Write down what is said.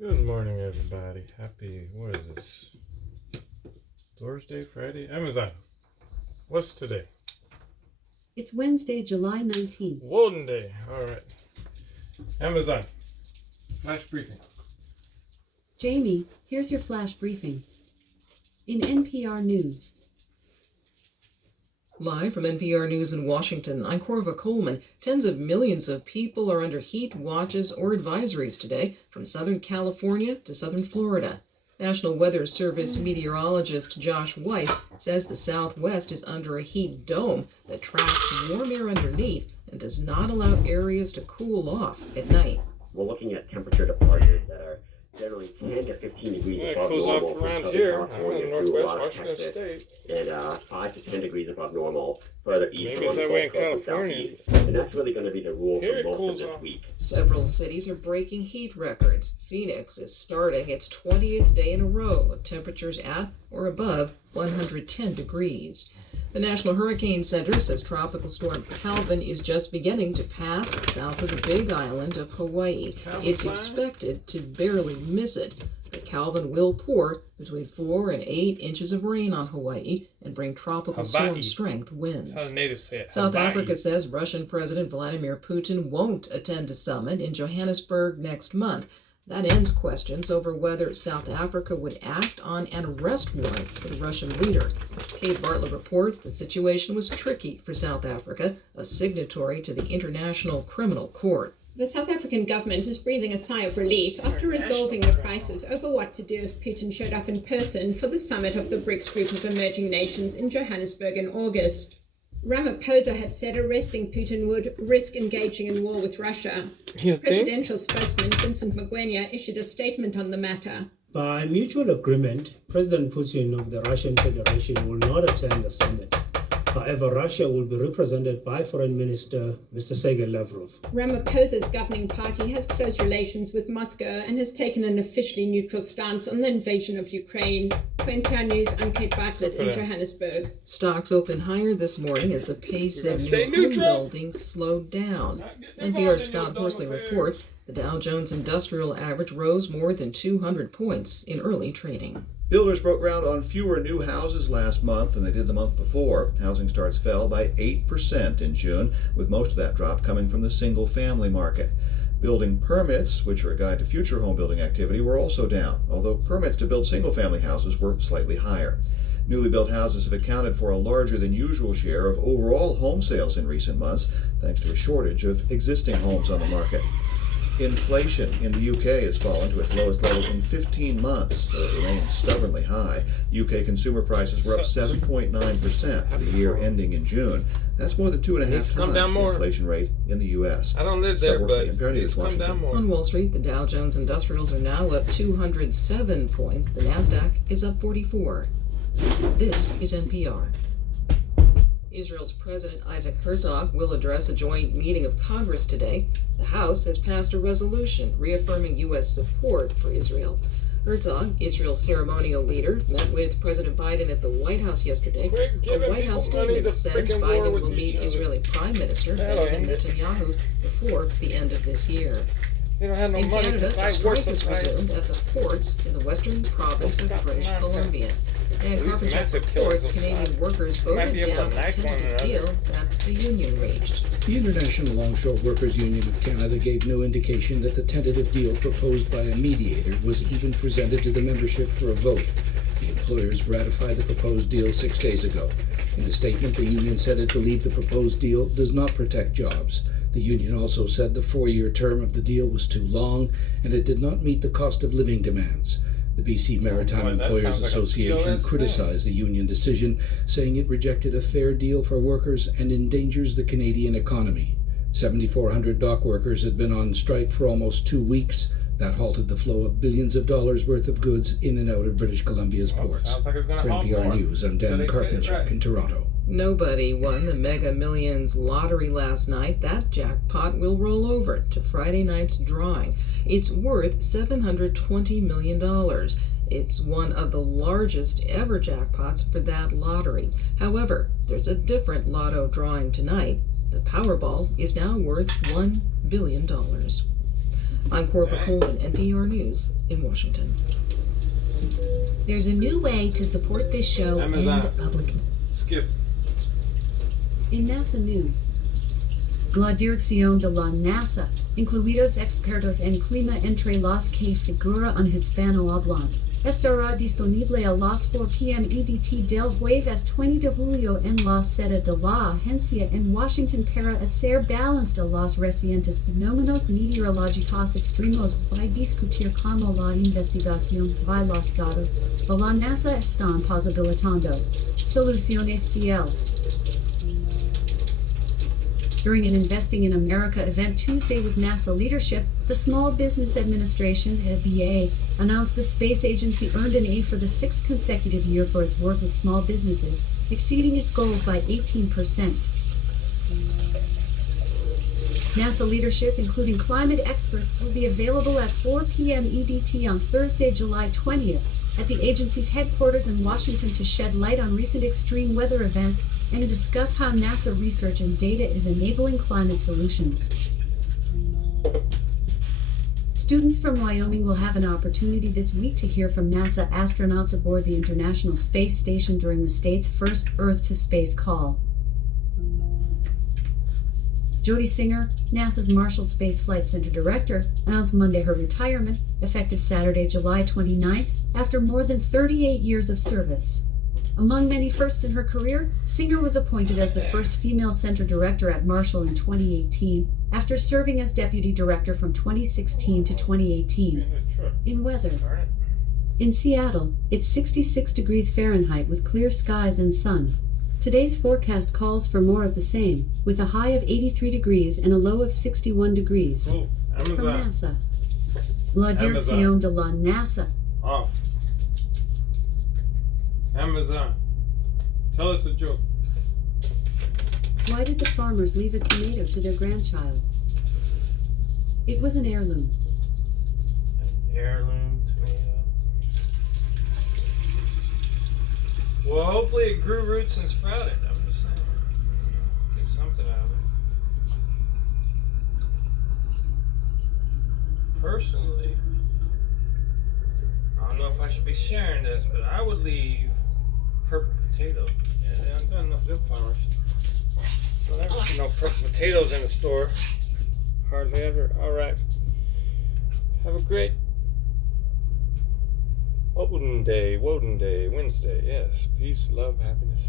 Good morning, everybody. Happy, what is this? Thursday, Friday? Amazon. What's today? It's Wednesday, July 19th. Woden Day. All right. Amazon. Flash briefing. Jamie, here's your flash briefing. In NPR News. Live from NPR News in Washington, I'm Corva Coleman. Tens of millions of people are under heat watches or advisories today, from Southern California to Southern Florida. National Weather Service meteorologist Josh Weiss says the Southwest is under a heat dome that traps warm air underneath and does not allow areas to cool off at night. We're looking at temperature departures that are generally 10 to 15 degrees It above cools normal. off around from here. I'm California in through Northwest West Washington Texas, State. and 5 to 10 degrees above normal further east. Maybe it's that way in California. And that's really going to be the rule Here it for most cools of this off. week. Several cities are breaking heat records. Phoenix is starting its 20th day in a row of temperatures at or above 110 degrees. The National Hurricane Center says Tropical Storm Calvin is just beginning to pass south of the Big Island of Hawaii. It's expected to barely miss it, but Calvin will pour between 4 and 8 inches of rain on Hawaii and bring tropical storm strength winds. That's how the natives say it. South Hawaii. Africa says Russian President Vladimir Putin won't attend a summit in Johannesburg next month. That ends questions over whether South Africa would act on an arrest warrant for the Russian leader. Kate Bartlett reports the situation was tricky for South Africa, a signatory to the International Criminal Court. The South African government is breathing a sigh of relief after resolving the crisis over what to do if Putin showed up in person for the summit of the BRICS group of emerging nations in Johannesburg in August. Ramaphosa had said arresting Putin would risk engaging in war with Russia. Presidential spokesman Vincent Magwenya issued a statement on the matter. By mutual agreement, President Putin of the Russian Federation will not attend the summit. However, Russia will be represented by Foreign Minister Mr. Sergei Lavrov. Ramaphosa's governing party has close relations with Moscow and has taken an officially neutral stance on the invasion of Ukraine. For NPR News, I'm Kate Bartlett in Johannesburg. Stocks opened higher this morning as the pace of new home building slowed down. NPR's Scott Horsley reports the Dow Jones Industrial Average rose more than 200 points in early trading. Builders broke ground on fewer new houses last month than they did the month before. Housing starts fell by 8% in June, with most of that drop coming from the single-family market. Building permits, which are a guide to future home building activity, were also down, although permits to build single-family houses were slightly higher. Newly built houses have accounted for a larger than usual share of overall home sales in recent months, thanks to a shortage of existing homes on the market. Inflation in the UK has fallen to its lowest level in 15 months, though it remains stubbornly high. UK consumer prices were up 7.9% for the year ending in June. That's more than 2.5 times the inflation rate in the US. I don't live there, but it's come down more. On Wall Street, the Dow Jones Industrials are now up 207 points. The Nasdaq is up 44. This is NPR. Israel's President Isaac Herzog will address a joint meeting of Congress today. The House has passed a resolution reaffirming U.S. support for Israel. Herzog, Israel's ceremonial leader, met with President Biden at the White House yesterday. A White House statement says Biden will meet Israeli Prime Minister Benjamin Netanyahu before the end of this year. They don't have no In money Canada, to a buy strike worse has resumed at the ports in the western province of British Columbia. And Carpenter reports Canadian workers voted down a tentative deal that the union reached. The International Longshore Workers Union of Canada gave no indication that the tentative deal proposed by a mediator was even presented to the membership for a vote. The employers ratified the proposed deal 6 days ago. In a statement, the union said it believed the proposed deal does not protect jobs. The union also said the 4-year term of the deal was too long and it did not meet the cost of living demands. The BC Maritime Employers Association criticized the union decision, saying it rejected a fair deal for workers and endangers the Canadian economy. 7,400 dock workers had been on strike for almost 2 weeks. That halted the flow of billions of dollars worth of goods in and out of British Columbia's ports. Sounds like it's gonna For NPR News, I'm Dan Karpinchuk in Toronto. Nobody won the Mega Millions lottery last night. That jackpot will roll over to Friday night's drawing. It's worth $720 million. It's one of the largest ever jackpots for that lottery. However, there's a different lotto drawing tonight. The Powerball is now worth $1 billion. I'm Corpa Coleman, NPR News in Washington. There's a new way to support this show Amazon. and public. Skip. In NASA news, la Dirección de la NASA, incluidos expertos en clima entre los que figura un hispanohablante, estará disponible a las 4 p.m. EDT del jueves 20 de julio en la sede de la agencia en Washington para hacer balance de los recientes fenómenos meteorológicos extremos para discutir cómo la investigación de los datos de la NASA están posibilitando soluciones CL. During an Investing in America event Tuesday with NASA leadership, the Small Business Administration, SBA, announced the space agency earned an A for the 6th consecutive year for its work with small businesses, exceeding its goals by 18%. NASA leadership, including climate experts, will be available at 4 p.m. EDT on Thursday, July 20th, at the agency's headquarters in Washington to shed light on recent extreme weather events and to discuss how NASA research and data is enabling climate solutions. Students from Wyoming will have an opportunity this week to hear from NASA astronauts aboard the International Space Station during the state's first Earth-to-Space call. Jody Singer, NASA's Marshall Space Flight Center director, announced Monday her retirement, effective Saturday, July 29th, after more than 38 years of service. Among many firsts in her career, Singer was appointed as the first female center director at Marshall in 2018, after serving as deputy director from 2016 to 2018. In weather, in Seattle, it's 66 degrees Fahrenheit with clear skies and sun. Today's forecast calls for more of the same, with a high of 83 degrees and a low of 61 degrees. Oh, From Amazon. NASA, La Dirección de la NASA. Off. Amazon. Tell us a joke. Why did the farmers leave a tomato to their grandchild? It was an heirloom. An heirloom tomato. Well, hopefully it grew roots and sprouted. I'm just saying. Get something out of it. Personally, I don't know if I should be sharing this, but I would leave purple potato. Yeah, I've got enough of them farmers. Don't ever see no purple potatoes in the store. Hardly ever. Alright. Have a great Woden Day, Wednesday. Yes. Peace, love, happiness.